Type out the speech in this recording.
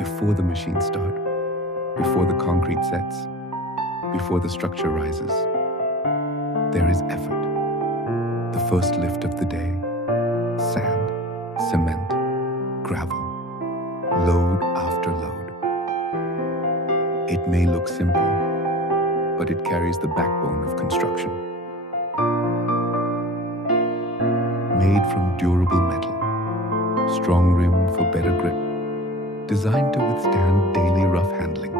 before the machines start, before the concrete sets, before the structure rises. There is effort. The first lift of the day. Sand, cement, gravel, load after load. It may look simple, but it carries the backbone of construction. Made from durable metal, strong rim for better grip, designed to withstand daily rough handling.